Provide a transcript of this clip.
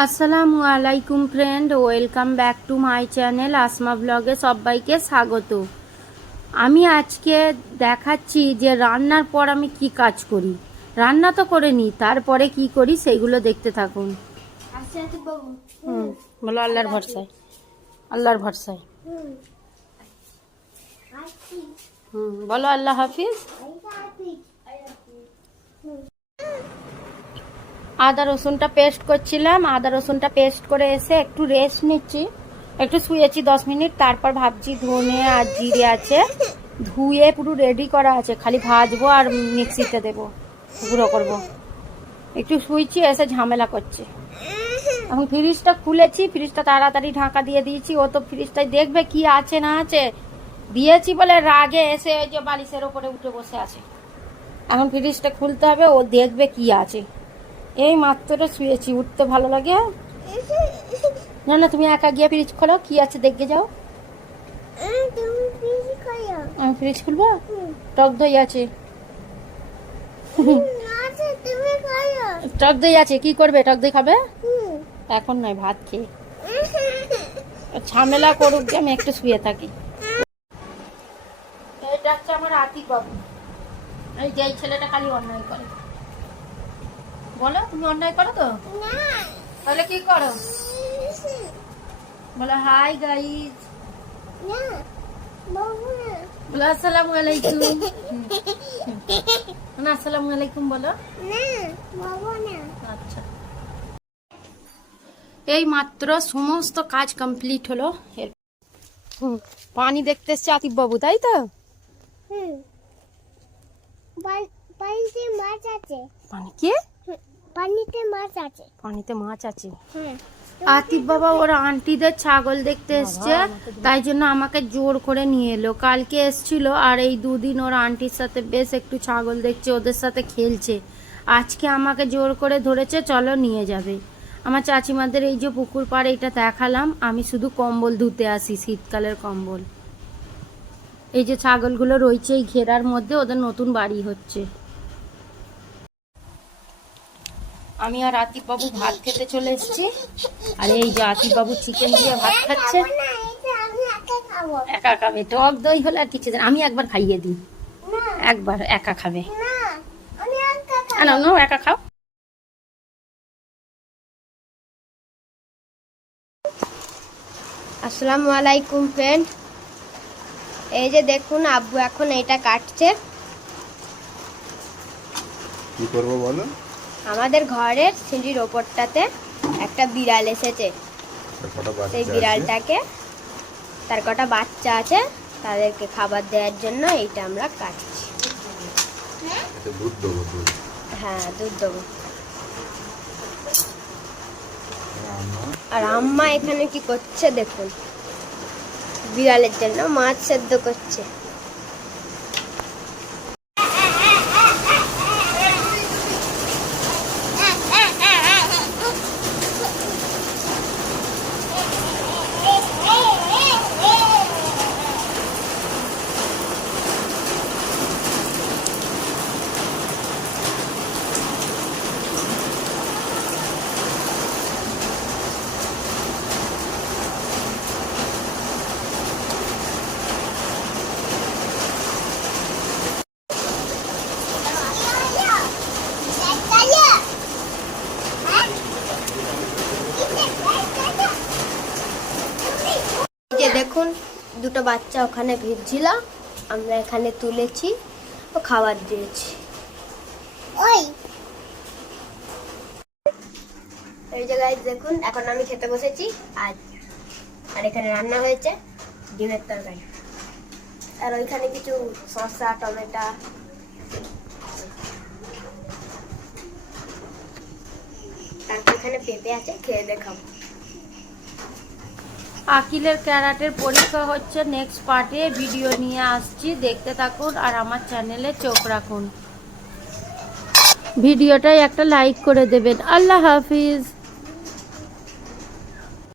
আসসালামু আলাইকুম friend, welcome back to my channel Asma ব্লগে সবাইকে স্বাগত। আমি আজকে দেখাচ্ছি যে রান্নার পর আমি কি কাজ করি। রান্না তো করে নিই, তারপরে কি করি সেইগুলো দেখতে থাকুন। বলো আল্লাহর ভরসায়, আল্লাহর ভরসায়। বলো আল্লাহ হাফিজ। আদা রসুনটা পেস্ট করছিলাম, আদা রসুনটা পেস্ট করে এসে একটু রেস্ট নিচ্ছি, একটু শুয়েছি 10 মিনিট। তারপর ভাবছি ধনে আর জিরে আছে, ধুয়ে পুরো রেডি করা আছে, খালি ভাজবো আর মিক্সিতে দেবো, গুঁড়ো করবো। একটু শুয়েছি, এসে ঝামেলা করছে। এখন ফ্রিজটা খুলেছি, ফ্রিজটা তাড়াতাড়ি ঢাকা দিয়ে দিয়েছি। ও তো ফ্রিজটাই দেখবে কি আছে না আছে, দিয়েছি বলে রাগে এসে ওই যে বালিশের ওপরে উঠে বসে আছে। এখন ফ্রিজটা খুলতে হবে, ও দেখবে কি আছে। এই মাত্র শুয়েছি, উঠতে ভালো লাগে না। না তুমি একা গিয়ে ফ্রিজ খোলো, কি আছে দেখে যাও। আমি ফ্রিজ খুলবো, টক দই আছে। টক দই আছে, কি করবে? টক দই খাবে? এখন নয়, ভাত খেয়ে। ঝামেলা করুক, যে আমি একটু শুয়ে থাকি। এইটা হচ্ছে আমার আতিক বাবু। এই যে ছেলেটা খালি অন্যায় করে। বলো তুমি অন্যায় করো তো? তাহলে কি করো? বলো হাই গাইজ, বলো আসসালামু আলাইকুম। না আসসালামু আলাইকুম বলো। আচ্ছা, এই মাত্র সমস্ত কাজ কমপ্লিট হলো। পানি দেখতে এসছে আতিফ বাবু, তাই তো? পানিতে মাছ আছে। পানি কি? পানিতে মাছ আছে। পানিতে মাছ আছে। আতিফ বাবা ওর আন্টিদের ছাগল দেখতে এসছে, তাই জন্য আমাকে জোর করে নিয়ে এলো। কালকে এসছিল, আর এই দুদিন ওর আন্টির সাথে বেশ একটু ছাগল দেখছে, ওদের সাথে খেলছে। আজকে আমাকে জোর করে ধরেছে, চলো নিয়ে যাবে। আমার চাচিমাদের এই যে পুকুর পাড়ে, এটা দেখালাম। আমি শুধু কম্বল ধুতে আসি, শীতকালের কম্বল। এই যে ছাগলগুলো রয়েছে এই ঘেরার মধ্যে, ওদের নতুন বাড়ি হচ্ছে। আমি আর আতিফ বাবু ভাত খেতে চলে এসেছি। আর এই যে আতিফ বাবু চিকেন দিয়ে ভাত খাচ্ছে। একা খাবে? টক দই হলে আর কিছু। আমি একবার খাইয়ে দিই, একবার একা খাবে। না একা খাও। আসসালামু আলাইকুম ফ্রেন্ড, এই যে দেখুন আব্বু এখন এটা কাটছে। কি করবো বলো? আমাদের ঘরের সিঁড়ির ওপরটাতে একটা বিড়াল এসেছে। সেই বিড়ালটাকে, তার কটা বাচ্চা আছে, তাদেরকে খাবার দেওয়ার জন্য এইটা আমরা কাটছি। হ্যাঁ, দুধ দেবো। আর আম্মা এখানে কি করছে দেখুন, বিড়ালের জন্য মাছ সেদ্ধ করছে। দেখুন দুটো বাচ্চা ওখানে ভিজছিল, আমরা এখানে তুলেছি ও খাবার দিয়েছি। এই যে গাইস দেখুন, এখন আমি খেতে বসেছি। আর এখানে রান্না হয়েছে ডিমের তরকারি, আর ওইখানে কিছু শসা, টমেটো, তারপর এখানে পেঁপে আছে, খেয়ে দেখাবো। আকিলের ক্যারাটের পরীক্ষা হচ্ছে, নেক্সট পার্টে ভিডিও নিয়ে আসছি, দেখতে থাকুন আর আমার চ্যানেলে চোখ রাখুন। ভিডিওটায় একটা লাইক করে দেবেন। আল্লাহ হাফিজ।